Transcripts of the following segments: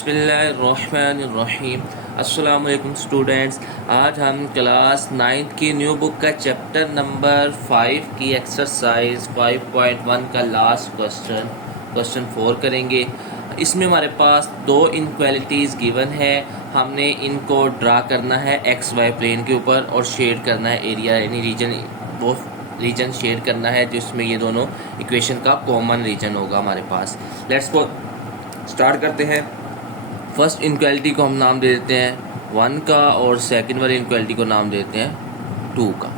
बिस्मिल्लाहिर्रहमानिर्रहीम। अस्सलाम वालेकुम स्टूडेंट्स। आज हम क्लास 9th की न्यू बुक का चैप्टर नंबर 5 की एक्सरसाइज 5.1 का लास्ट क्वेश्चन 4 करेंगे। इसमें हमारे पास दो इनक्वालिटीज़ गिवन है। हमने इनको ड्रा करना है एक्स वाई प्लेन के ऊपर और शेड करना है एरिया यानी रीजन। वो रीजन शेड करना है जिसमें ये दोनों इक्वेशन का कॉमन रीजन होगा हमारे पास। लेट्स गो स्टार्ट करते हैं। फर्स्ट इनक्वालिटी को हम नाम दे देते हैं 1 का और सेकंड वाली इनक्वालिटी को नाम देते हैं 2 का।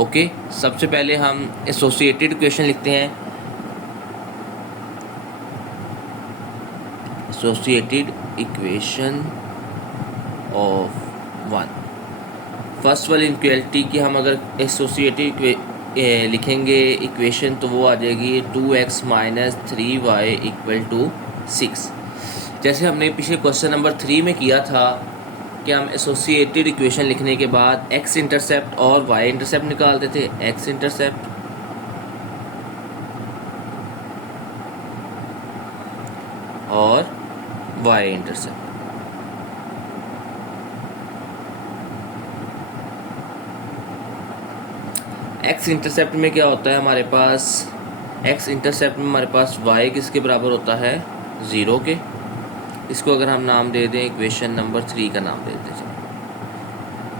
ओके, सबसे पहले हम एसोसिएटेड इक्वेशन लिखते हैं। Associated equation of 1। फर्स्ट वाली इनक्वालिटी की हम अगर एसोसिएटेड लिखेंगे इक्वेशन तो वो आ जाएगी 2x minus 3y equal to 6। जैसे हमने पिछले क्वेश्चन नंबर 3 में किया था कि हम एसोसिएटेड इक्वेशन लिखने के बाद x इंटरसेप्ट और y इंटरसेप्ट निकालते थे। x इंटरसेप्ट और y इंटरसेप्ट। x इंटरसेप्ट में क्या होता है हमारे पास, x इंटरसेप्ट में हमारे पास y किसके बराबर होता है 0 के। इसको अगर हम नाम दे दें इक्वेशन नंबर 3 का नाम दे देते हैं।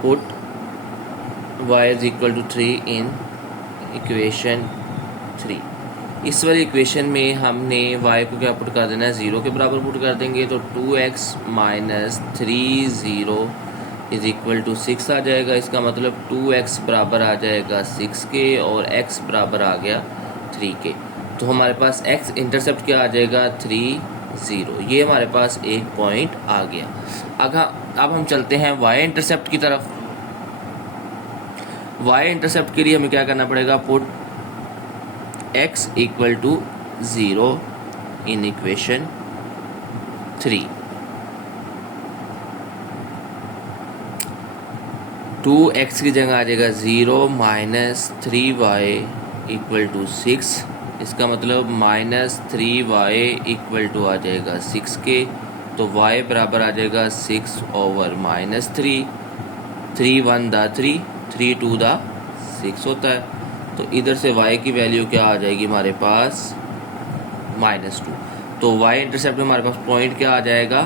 Put y is equal to 3 in equation 3। इस वाली इक्वेशन में हमने y को क्या पुट कर देना है 0 के बराबर पुट कर देंगे तो 2x minus 3 0 is equal to 6 आ जाएगा। इसका मतलब 2x बराबर आ जाएगा 6 के और x बराबर आ गया 3 के। तो हमारे पास x इंटरसेप्ट क्या आ जाएगा 3 0। ये हमारे पास एक पॉइंट आ गया। अब हम चलते हैं y इंटरसेप्ट की तरफ। y इंटरसेप्ट के लिए हमें क्या करना पड़ेगा, put x equal to 0 in equation 3। 2x की जगह आ जाएगा 0 माइनस 3y इक्वल टू 6। इसका मतलब माइनस 3y इक्वल टू आ जाएगा 6 के। तो y बराबर आ जाएगा 6 ओवर माइनस 3। 3 1 दा 3, 3 2 दा 6 होता है। तो इधर से y की वैल्यू क्या आ जाएगी हमारे पास -2। तो y इंटरसेप्ट में हमारे पास पॉइंट क्या आ जाएगा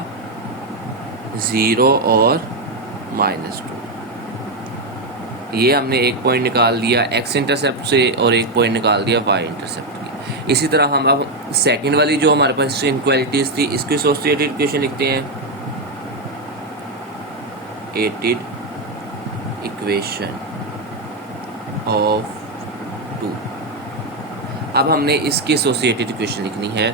0 और -2। ये हमने एक पॉइंट निकाल दिया x इंटरसेप्ट से और एक पॉइंट निकाल दिया y इंटरसेप्ट की। इसी तरह हम अब सेकंड वाली जो हमारे पास इनक्वालिटीज थी इसको एसोसिएटेड इक्वेशन लिखते हैं। एटेड इक्वेशन ऑफ 2। अब हमने इसकी एसोसिएटेड इक्वेशन लिखनी है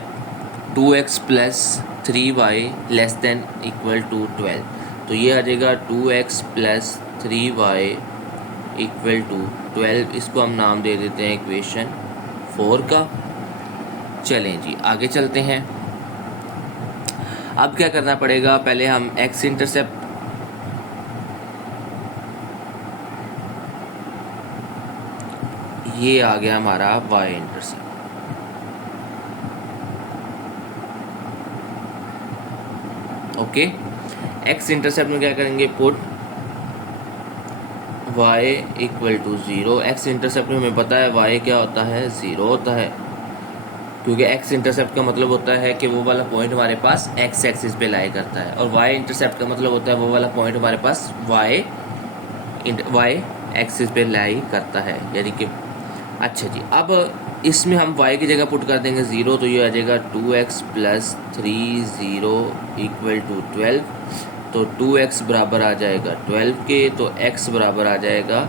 2x plus 3y less than equal to 12। तो ये आ जाएगा 2x plus 3y equal to 12। इसको हम नाम दे देते हैं इक्वेशन 4 का। चलें जी आगे चलते हैं। अब क्या करना पड़ेगा, पहले हम x इंटरसेप्ट ये आ गया हमारा y intercept. Okay, x intercept में क्या करेंगे, put y equal to 0। x intercept में हमें पता है y क्या होता है 0 होता है, क्योंकि x इंटरसेप्ट का मतलब होता है कि वो वाला पॉइंट हमारे पास x एक्सिस पे लाई करता है और y इंटरसेप्ट का मतलब होता है वो वाला पॉइंट हमारे पास y एक्सिस पे लाई करता है यानी कि। अच्छा जी, अब इसमें हम y की जगह पुट कर देंगे 0 तो ये आ जाएगा 2x प्लस 3 0 इक्वल टू 12। तो 2x बराबर आ जाएगा 12 के, तो x बराबर आ जाएगा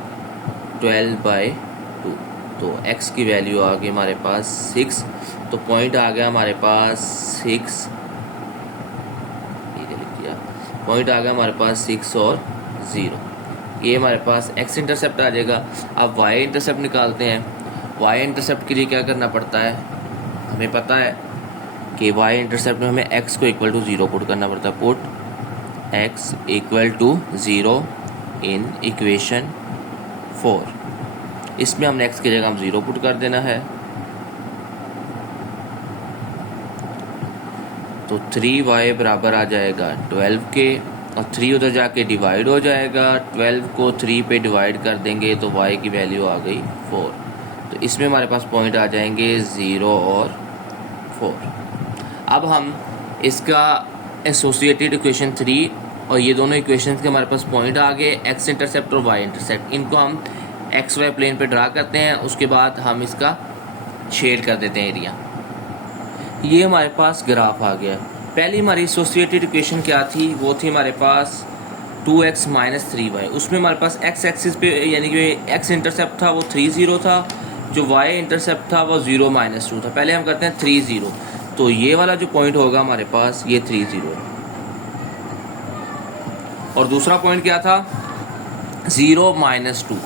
12/2। तो x की वैल्यू आ गई हमारे पास 6। तो पॉइंट आ गया हमारे पास 6, ये लिख दिया, पॉइंट आ गया हमारे पास 6 और 0। ये हमारे पास x इंटरसेप्ट आ जाएगा। अब y इंटरसेप्ट निकालते हैं। y इंटरसेप्ट के लिए क्या करना पड़ता है, हमें पता है कि y इंटरसेप्ट में हमें x को इक्वल टू 0 पुट करना पड़ता है। Put x equal to 0 in equation 4। इसमें हमने x की जगह हम 0 पुट कर देना है। तो 3y बराबर आ जाएगा 12 के, और 3 उधर जाके डिवाइड हो जाएगा। 12 को 3 पे डिवाइड कर देंगे तो y की वैल्यू आ गई 4। तो इसमें हमारे पास पॉइंट आ जाएंगे 0 और 4। अब हम इसका एसोसिएटेड इक्वेशन 3 और ये दोनों इक्वेशन के हमारे पास पॉइंट आ गए, x इंटरसेप्ट और y इंटरसेप्ट। इनको हम एक्स वाई प्लेन पे ड्रा करते हैं, उसके बाद हम इसका शेड कर देते हैं एरिया। ये हमारे पास ग्राफ आ गया। पहली हमारी एसोसिएटेड इक्वेशन क्या थी, वो थी हमारे पास 2x माइनस 3y। उसमें हमारे पास x एक्सिस पे यानी कि x इंटरसेप्ट था वो 3 0 था, जो y इंटरसेप्ट था वो 0 माइनस 2 था। पहले हम करते हैं 3 0, तो ये वाला जो पॉइंट होगा हमारे पास ये 3 0। और दूसरा पॉइंट क्या था 0 माइनस 2,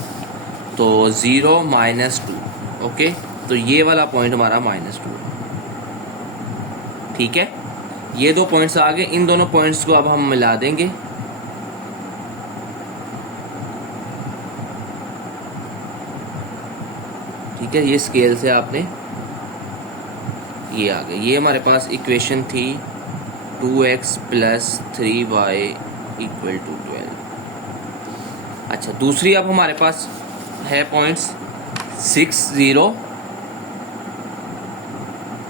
तो 0 माइनस 2। ओके, तो ये वाला पॉइंट हमारा -2। ठीक है, ये दो पॉइंट्स आ गए। इन दोनों पॉइंट्स को अब हम मिला देंगे। ठीक है, ये स्केल से आपने ये आ गए। ये हमारे पास इक्वेशन थी 2x plus 3y equal to 12। अच्छा, दूसरी अब हमारे पास है पॉइंट्स 6 0,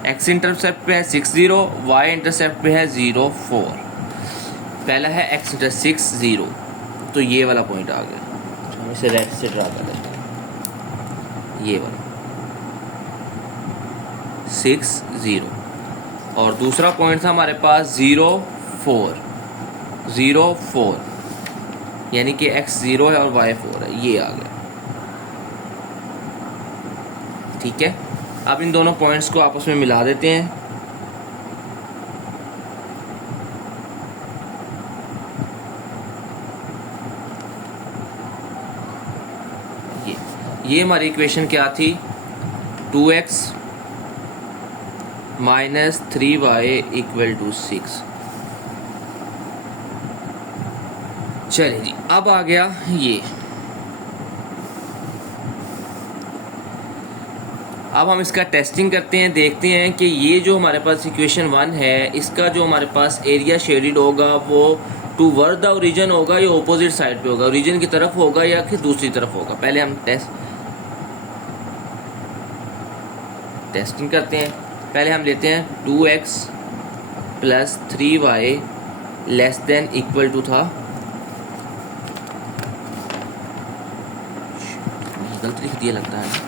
x इंटरसेप्ट पे है 6 0, y इंटरसेप्ट पे है 0 4। पहला है x इंटरसेप्ट 6 0, तो ये वाला पॉइंट आ गया। हम इसे रेड से ड्रा कर लेते हैं, ये वाला 6 0। और दूसरा पॉइंट था हमारे पास 0 4 0 4, यानी कि x 0 है और y 4 है, ये आ गया। ठीक है, अब इन दोनों पॉइंट्स को आपस में मिला देते हैं। ये हमारी इक्वेशन क्या थी 2x minus 3y equal to 6। चलिए जी, अब आ गया ये। अब हम इसका टेस्टिंग करते हैं, देखते हैं कि ये जो हमारे पास इक्वेशन 1 है, इसका जो हमारे पास एरिया शेडेड होगा वो टूवर्ड द ओरिजिन होगा या ऑपोजिट साइड पे होगा, ओरिजिन की तरफ होगा या कि दूसरी तरफ होगा। पहले हम टेस्टिंग करते हैं। पहले हम लेते हैं 2x plus 3y less than equal to था, गलत लिख दिया लगता है,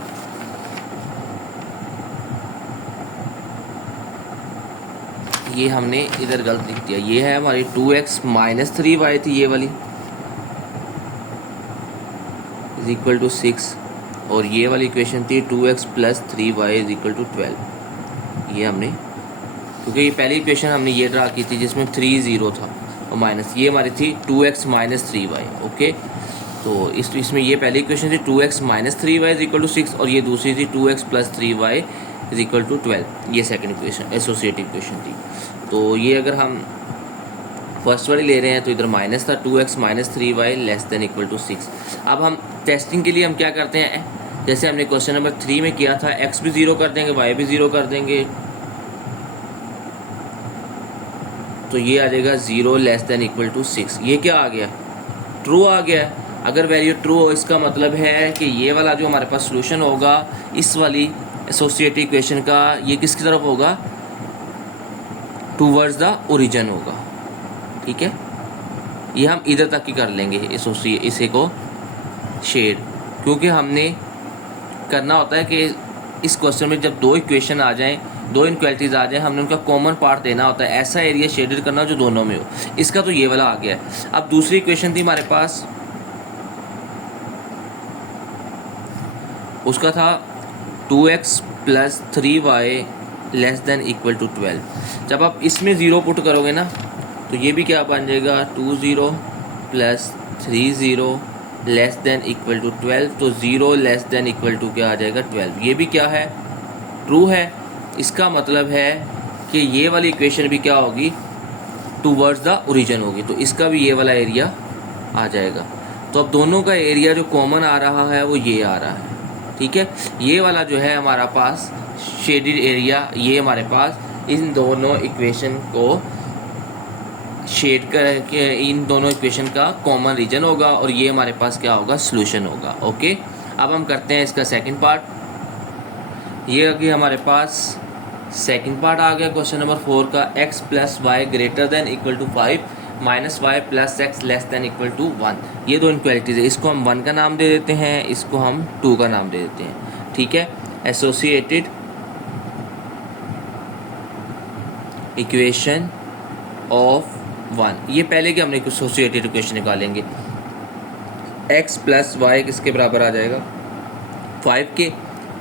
ये हमने इधर गलत लिख दिया। ये है हमारी 2x माइनस 3y थी ये वाली, इज इक्वल टू 6, और ये वाली इक्वेशन थी 2x plus 3y is equal to 12। ये हमने, क्योंकि ये पहली इक्वेशन हमने ये ड्रा की थी जिसमें 3 0 था और माइनस, ये हमारी थी 2x माइनस 3y। ओके, तो इसमें ये पहली इक्वेशन थी 2x minus 3y is equal to 6, और ये दूसरी थी 2x plus 3y is equal to 12। ये सेकंड इक्वेशन एसोसिएटिव इक्वेशन थी। तो ये अगर हम फर्स्ट वाली ले रहे हैं तो इधर माइनस था 2x minus 3y less than equal to 6। अब हम टेस्टिंग के लिए हम क्या करते हैं, जैसे हमने क्वेश्चन नंबर 3 में किया था, x भी 0 कर देंगे, y भी 0 कर देंगे, तो ये आ जाएगा 0 लेस देन इक्वल टू 6। ये क्या आ गया, ट्रू आ गया। अगर वैल्यू ट्रू हो, इसका मतलब है कि ये वाला जो हमारे पास सोल्यूशन होगा इस वाली एसोसिएटिव इक्वेशन का, ये किसकी तरफ होगा, टूवर्ड्स द ओरिजिन होगा। ठीक है, ये हम इधर तक ही कर लेंगे इसे को शेड, क्योंकि हमने करना होता है कि इस क्वेश्चन में जब दो इक्वेशन आ जाएं, दो इनक्वालिटीज आ जाएं, हमने उनका कॉमन पार्ट देना होता है, ऐसा एरिया शेडेड करना जो दोनों में हो। इसका तो ये वाला आ गया है। अब दूसरी इक्वेशन थी हमारे पास, उसका था 2x plus 3y less than equal to 12। जब आप इसमें 0 पुट करोगे ना, तो ये भी क्या बन जाएगा 2 0 plus 3 0 less than equal to 12। तो 0 लेस देन इक्वल टू क्या आ जाएगा 12। ये भी क्या है, ट्रू है। इसका मतलब है कि ये वाली इक्वेशन भी क्या होगी, टूवर्ड्स द ओरिजिन होगी, तो इसका भी ये वाला एरिया आ जाएगा। तो अब दोनों का एरिया जो कॉमन आ रहा है वो ये आ रहा है। ठीक है, ये वाला जो है हमारा पास शेडेड एरिया, ये हमारे पास इन दोनों इक्वेशन को शेड करके इन दोनों इक्वेशन का कॉमन रीजन होगा और ये हमारे पास क्या होगा, सॉल्यूशन होगा। ओके, अब हम करते हैं इसका सेकंड पार्ट। ये अभी हमारे पास सेकंड पार्ट आ गया क्वेश्चन नंबर 4 का। x plus y greater than equal to 5 minus Y plus x less than equal to 1। ये दो इनक्वालिटीज है, इसको हम 1 का नाम दे देते हैं, इसको हम 2 का नाम दे देते हैं। ठीक है, एसोसिएटेड इक्वेशन ऑफ 1, ये पहले के हमने एसोसिएटेड इक्वेशन निकालेंगे। x प्लस वाई किसके बराबर आ जाएगा, 5 के।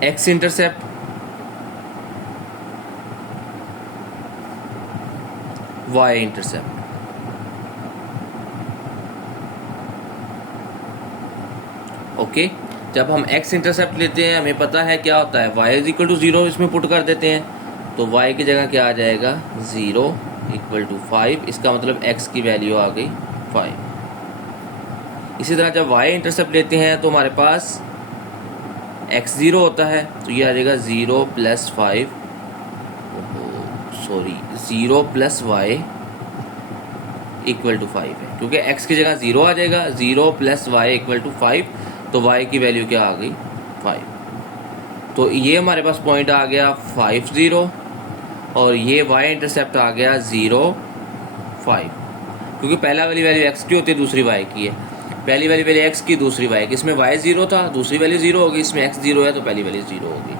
x intercept y intercept, okay. जब हम x इंटरसेप्ट लेते हैं हमें पता है क्या होता है, y इज इक्वल टू 0 इसमें पुट कर देते हैं, तो y की जगह क्या आ जाएगा, 0 इक्वल टू 5। इसका मतलब x की वैल्यू आ गई 5। इसी तरह जब y इंटरसेप्ट लेते हैं तो हमारे पास x 0 होता है, तो ये आ जाएगा 0 plus 5, sorry 0 plus y equal to 5 है, क्योंकि x की जगह 0 आ जाएगा। 0 प्लस वाई इक्वल टू 5, तो y की वैल्यू क्या आ गई, 5। तो ये हमारे पास पॉइंट आ गया 5 0 और ये y इंटरसेप्ट आ गया 0 5, क्योंकि पहला वाली वैल्यू x की होती है, दूसरी y की है। पहली वाली वैल्यू x की, दूसरी y की। इसमें y 0 था, दूसरी वैल्यू 0 होगी, इसमें x 0 है तो पहली वैल्यू 0 होगी।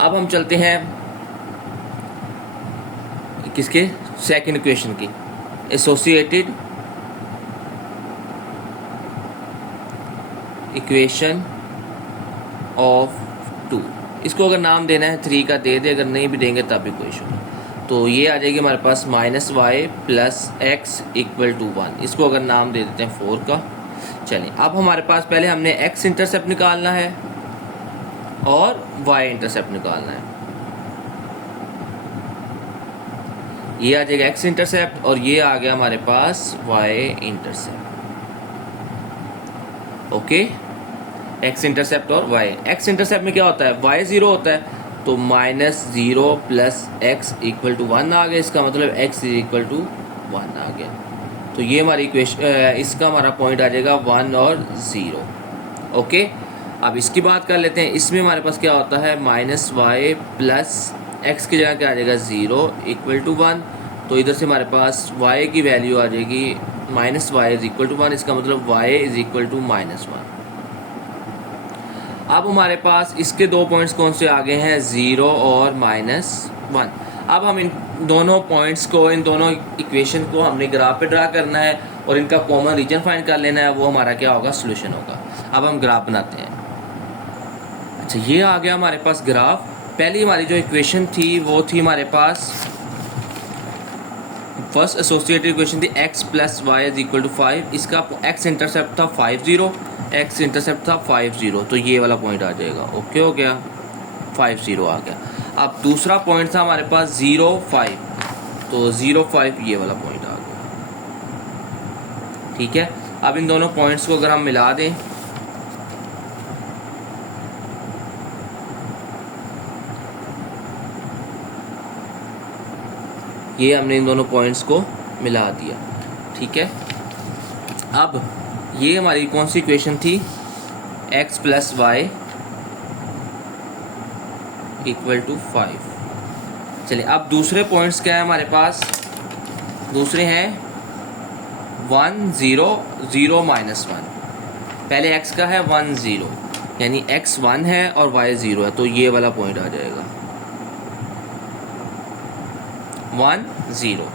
अब हम चलते हैं किसके, सेकंड इक्वेशन की, एसोसिएटेड इक्वेशन ऑफ 2। इसको अगर नाम देना है 3 का दे दे, अगर नहीं भी देंगे तब भी कोई इशू नहीं। तो ये आ जाएगी हमारे पास minus Y plus x equal to 1। इसको अगर नाम दे देते हैं 4 का। चलिए, अब हमारे पास पहले हमने x इंटरसेप्ट निकालना है और y इंटरसेप्ट निकालना है। ये आ जाएगा x इंटरसेप्ट और ये आ गया हमारे पास y intercept. Okay, x intercept और y। x इंटरसेप्ट में क्या होता है, y 0 होता है, तो minus 0 plus x equal to 1 आ गया। इसका मतलब x इक्वल टू 1 आ गया। तो ये हमारी इक्वेशन, इसका हमारा पॉइंट आ जाएगा 1 और 0। ओके, अब इसकी बात कर लेते हैं। इसमें हमारे पास क्या होता है, माइनस वाई प्लस एक्स की जगह क्या आ जाएगा, 0 इक्वल टू 1। तो इधर से हमारे पास y की वैल्यू आ जाएगी minus y is equal to 1। इसका मतलब y is equal to minus 1। अब हमारे पास इसके दो पॉइंट्स कौन से आ गए हैं, 0 और -1। अब हम इन दोनों पॉइंट्स को, इन दोनों इक्वेशन को हमने ग्राफ पे ड्रा करना है और इनका कॉमन रीजन फाइंड कर लेना है। वो हमारा क्या होगा, सॉल्यूशन होगा। अब हम ग्राफ बनाते हैं। अच्छा, ये आ गया हमारे पास ग्राफ। पहली हमारी जो इक्वेशन थी वो थी हमारे पास, फर्स्ट एसोसिएटेड इक्वेशन थी x plus y is equal to 5। इसका x इंटरसेप्ट था 5 0, x इंटरसेप्ट था 5 0, तो ये वाला पॉइंट आ जाएगा। ओके हो गया, 5 0 आ गया। अब दूसरा पॉइंट था हमारे पास 0 5, तो 0 5 ये वाला पॉइंट आ गया। ठीक है, अब इन दोनों पॉइंट्स को अगर हम मिला दें, ये हमने इन दोनों पॉइंट्स को मिला दिया। ठीक है, अब ये हमारी कौन सी इक्वेशन थी, x plus y equal to 5। चलिए, अब दूसरे पॉइंट्स क्या है हमारे पास, दूसरे हैं 1 0 0 -1। पहले x का है 1 0, यानी x 1 है और y 0 है, तो ये वाला पॉइंट आ जाएगा 1 0।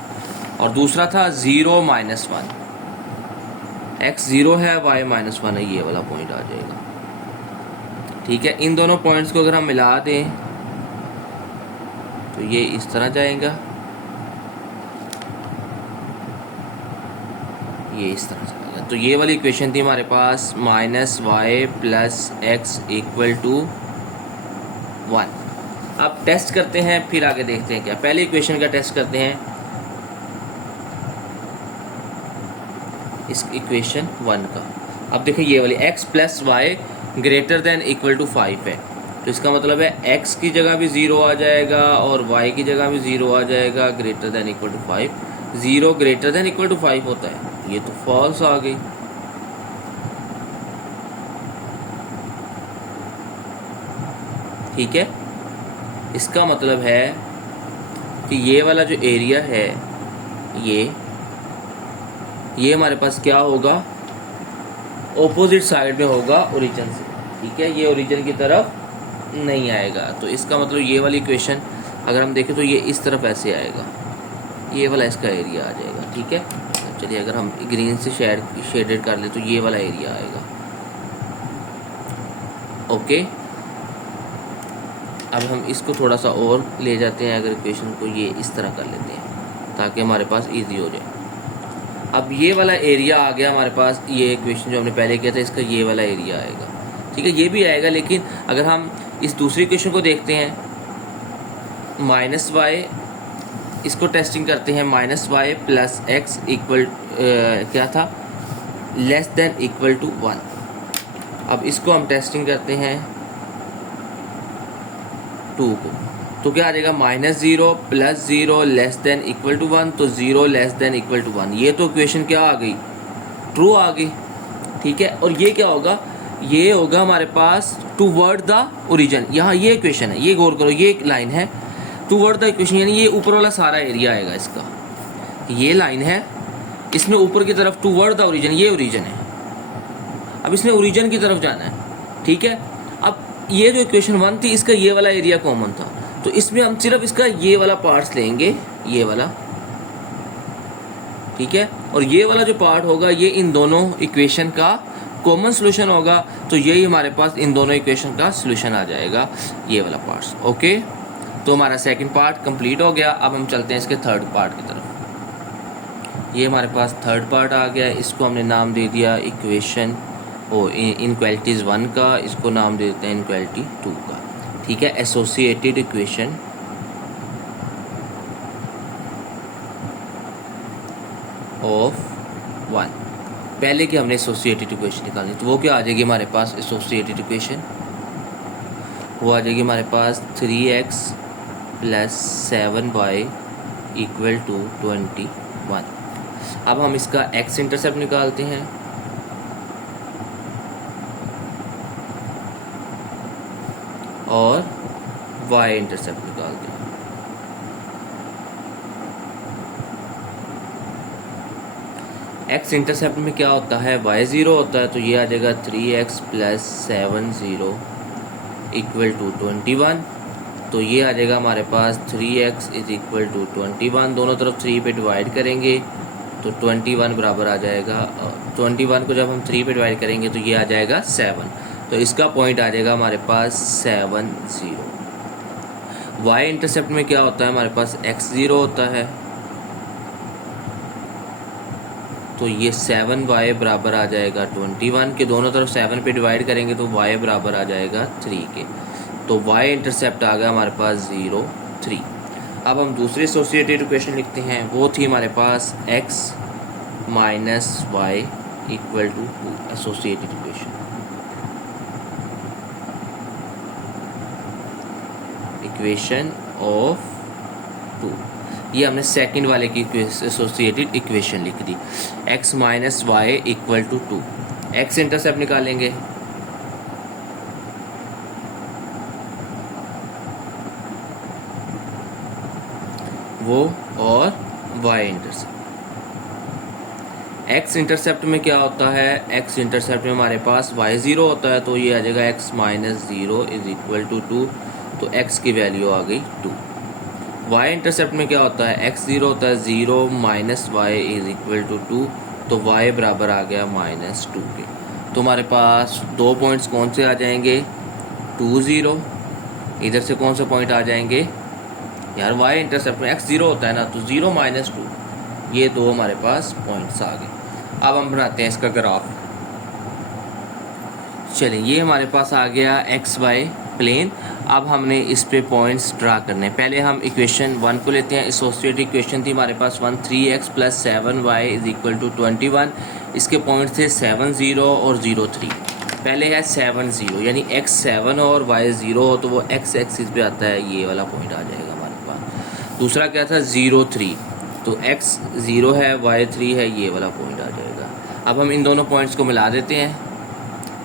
और दूसरा था 0 -1, x 0 है y -1 है, ये वाला पॉइंट आ जाएगा। ठीक है, इन दोनों पॉइंट्स को अगर हम मिला दें तो ये इस तरह जाएगा, ये इस तरह जाएगा। तो ये वाली इक्वेशन थी हमारे पास minus Y plus x equal to 1। अब टेस्ट करते हैं, फिर आगे देखते हैं क्या। पहले इक्वेशन का टेस्ट करते हैं, इस इक्वेशन 1 का। अब देखिए ये वाली x plus y greater than equal to 5 है, तो इसका मतलब है x की जगह भी 0 आ जाएगा और y की जगह भी 0 आ जाएगा greater than equal to 5। 0 greater than equal to 5 होता है, ये तो फॉल्स आ गई। ठीक है, इसका मतलब है कि ये वाला जो एरिया है ये हमारे पास क्या होगा, ऑपोजिट साइड में होगा ओरिजिन से। ठीक है, ये ओरिजिन की तरफ नहीं आएगा। तो इसका मतलब ये वाली इक्वेशन अगर हम देखें तो ये इस तरफ ऐसे आएगा, ये वाला इसका एरिया आ जाएगा। ठीक है, चलिए अगर हम ग्रीन से शेडेड कर ले तो ये वाला एरिया आएगा। ओके, अब हम इसको थोड़ा सा और ले जाते हैं, अगर इक्वेशन को ये इस तरह कर लेते हैं ताकि हमारे पास इजी हो जाए। अब ये वाला एरिया आ गया हमारे पास, ये इक्वेशन जो हमने पहले किया था इसका ये वाला एरिया आएगा। ठीक है, ये भी आएगा, लेकिन अगर हम इस दूसरी इक्वेशन को देखते हैं माइनस वाई, इसको टेस्टिंग करते हैं minus Y plus x equal क्या था, लेस देन इक्वल टू 1। अब इसको हम टेस्टिंग करते हैं 2 को, तो क्या आ जाएगा -0 + 0 लेस देन इक्वल टू 1। तो 0 लेस देन इक्वल टू 1, ये तो इक्वेशन क्या आ गई, ट्रू आ गई। ठीक है, और ये क्या होगा, ये होगा हमारे पास टूवर्ड द ओरिजिन। यहाँ ये इक्वेशन है, ये गौर करो, ये एक लाइन है टूवर्ड द इक्वेशन, यानी ये ऊपर वाला सारा एरिया आएगा इसका। ये लाइन है, इसमें ऊपर की तरफ टूवर्ड द ओरिजिन, ये ओरिजिन है। अब इसने ओरिजिन की तरफ जाना है। ठीक है, अब ये जो इक्वेशन 1 थी इसका ये वाला एरिया कॉमन था, तो इसमें हम सिर्फ इसका ये वाला पार्ट्स लेंगे, ये वाला। ठीक है, और ये वाला जो पार्ट होगा ये इन दोनों इक्वेशन का कॉमन सोल्यूशन होगा, तो यही हमारे पास इन दोनों इक्वेशन का सोल्यूशन आ जाएगा, ये वाला पार्ट्स। ओके, तो हमारा सेकंड पार्ट कंप्लीट हो गया। अब हम चलते हैं इसके थर्ड पार्ट की तरफ। ये हमारे पास थर्ड पार्ट आ गया, इसको हमने नाम दे दिया इक्वेशन इनक्वालिटीज 1 का, इसको नाम दे देते हैं इनक्वालिटी 2 का। ठीक है, एसोसिएटेड इक्वेशन ऑफ 1। पहले की हमने एसोसिएटेड इक्वेशन निकालनी, तो वो क्या आ जाएगी हमारे पास, एसोसिएटेड इक्वेशन वो आ जाएगी हमारे पास 3x + 7y = 21। अब हम इसका x इंटरसेप्ट निकालते हैं, और y इंटरसेप्ट निकालते हैं। x इंटरसेप्ट में क्या होता है, y 0 होता है, तो ये आ जाएगा 3x + 7 = 21। तो ये आ जाएगा हमारे पास 3x = 21, दोनों तरफ 3 पे डिवाइड करेंगे तो 21 बराबर आ जाएगा। 21 को जब हम 3 पे डिवाइड करेंगे तो ये आ जाएगा 7, तो इसका पॉइंट आ जाएगा हमारे पास 7 0। y इंटरसेप्ट में क्या होता है, हमारे पास x 0 होता है, तो ये 7y बराबर आ जाएगा 21 के, दोनों तरफ 7 पे डिवाइड करेंगे तो y बराबर आ जाएगा 3 के। तो y इंटरसेप्ट आ गया हमारे पास 0 3। अब हम दूसरी एसोसिएटेड इक्वेशन लिखते हैं, वो थी हमारे पास x - y = 2, associated equation. Equation of 2, ये हमने सेकंड वाले की एसोसिएटेड इक्वेशन लिख दी, x - y = 2। x इंटरसेप्ट निकालेंगे, वो और y इंटरसेप्ट। x इंटरसेप्ट में क्या होता है, x इंटरसेप्ट में हमारे पास y 0 होता है, तो ये आ जाएगा x - 0 = 2, तो x की वैल्यू आ गई 2। y इंटरसेप्ट में क्या होता है, x 0 होता है, 0 - y = 2, तो y बराबर आ गया -2 के। तो हमारे पास दो पॉइंट्स कौन से आ जाएंगे, 2 0, इधर से कौन सा पॉइंट आ जाएंगे यार, y इंटरसेप्ट में x 0 होता है ना, तो 0 - 2, ये दो हमारे पास पॉइंट्स आ गए। अब हम बनाते हैं इसका ग्राफ। चलिए, ये हमारे पास आ गया एक्स वाई प्लेन। अब हमने इस पे पॉइंट्स ड्रा करने हैं। पहले हम इक्वेशन 1 को लेते हैं, एसोसिएटेड इक्वेशन थी हमारे पास 1 3x + 7y = 21। इसके पॉइंट्स थे 7 0 और 0 3। पहले है 7 0, यानी x 7 और y 0 हो तो वो x एक्सिस पे आता है, ये वाला पॉइंट आ जाएगा हमारे पास। दूसरा क्या था 0 3, तो x 0 है y 3 है, ये वाला पॉइंट आ जाएगा। अब हम इन दोनों पॉइंट्स को मिला देते हैं,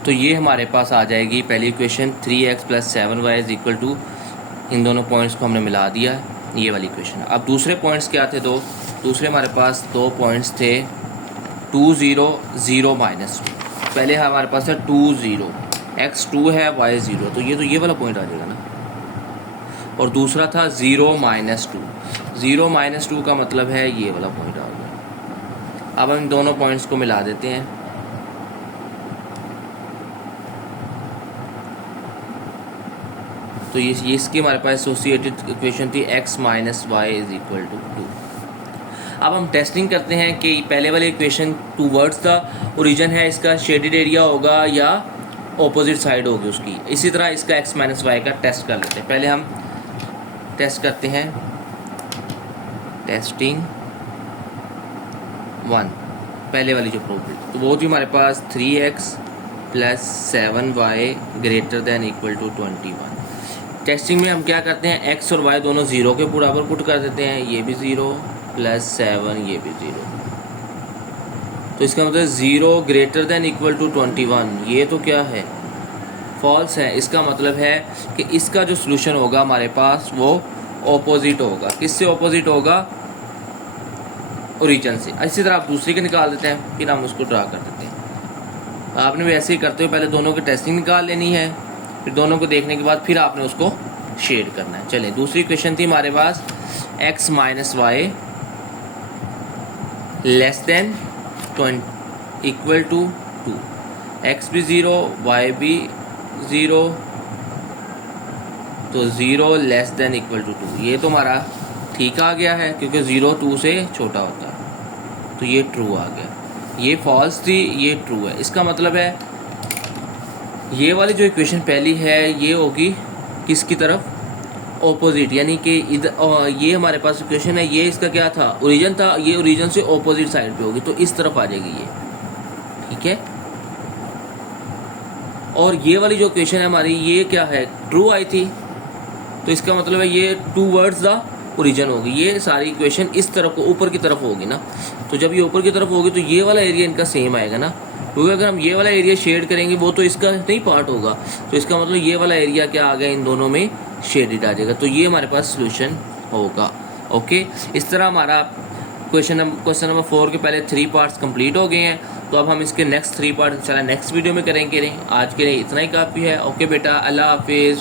तो ये हमारे पास आ जाएगी पहली इक्वेशन 3x + 7y = इन दोनों पॉइंट्स को हमने मिला दिया, ये वाली इक्वेशन। अब दूसरे पॉइंट्स क्या थे दो? दूसरे हमारे पास दो पॉइंट्स थे 2 0 0 -2। पहले हमारे पास है 2 0, x 2 है y 0, तो ये वाला पॉइंट आ जाएगा ना। और दूसरा था 0 -2, 0 -2 का मतलब है ये वाला पॉइंट आ गया। अब हम दोनों पॉइंट्स को मिला देते हैं, तो ये इसकी हमारे पास एसोसिएटेड इक्वेशन थी x - y = 2। अब हम टेस्टिंग करते हैं कि पहले वाले इक्वेशन टूवर्ड्स द ओरिजिन है, इसका शेडेड एरिया होगा या ऑपोजिट साइड होगी उसकी। इसी तरह इसका x - y का टेस्ट कर लेते हैं। पहले हम टेस्ट करते हैं, टेस्टिंग 1, पहले वाली जो प्रॉपर्टी, तो वो थी हमारे पास 3x + 7y > 21। टेस्टिंग में हम क्या करते हैं, x और y दोनों 0 के बराबर पुट कर देते हैं, ये भी 0 + 7 ये भी 0, तो इसका मतलब 0 > 21, ये तो क्या है, फॉल्स है। इसका मतलब है कि इसका जो सोल्यूशन होगा हमारे पास वो ऑपोजिट होगा। किससे ऑपोजिट होगा? ओरिजिन से। इसी तरह आप दूसरी के निकाल देते हैं, फिर हम उसको ड्रा कर देते हैं। आपने भी ऐसे ही करते हुए पहले दोनों की टेस्टिंग निकाल लेनी है, फिर दोनों को देखने के बाद फिर आपने उसको शेड करना है। चलें, दूसरी क्वेश्चन थी हमारे पास x - y > 2, x भी 0 y भी 0, तो 0 <= 2। ये तो हमारा ठीक आ गया है क्योंकि 0 2 से छोटा होता है, तो ये ट्रू आ गया। ये फॉल्स थी, ये ट्रू है। इसका मतलब है ये वाली जो इक्वेशन पहली है ये होगी किसकी तरफ? ऑपोजिट, यानी कि इधर ये हमारे पास इक्वेशन है, ये इसका क्या था? ओरिजिन था, ये ओरिजिन से ऑपोजिट साइड पे होगी, तो इस तरफ आ जाएगी ये, ठीक है। और ये वाली जो इक्वेशन है हमारी, ये क्या है? ट्रू आई थी, तो इसका मतलब है ये टूवर्ड्स द ओरिजिन होगी। ये सारी इक्वेशन इस तरफ को ऊपर की तरफ होगी ना, तो जब ये ऊपर की तरफ होगी तो ये वाला एरिया इनका सेम आएगा ना, क्योंकि अगर हम ये वाला एरिया शेड करेंगे वो तो इसका नहीं पार्ट होगा, तो इसका मतलब ये वाला एरिया क्या आ गया, इन दोनों में शेडेड आ जाएगा, तो ये हमारे पास सोल्यूशन होगा। ओके, इस तरह हमारा क्वेश्चन नंबर 4 के पहले 3 पार्ट्स कंप्लीट हो गए हैं। तो अब हम इसके नेक्स्ट 3 पार्ट इंशाल्लाह नेक्स्ट वीडियो में करेंगे। आज के लिए इतना ही काफ़ी है। ओके बेटा, अल्लाह हाफिज़।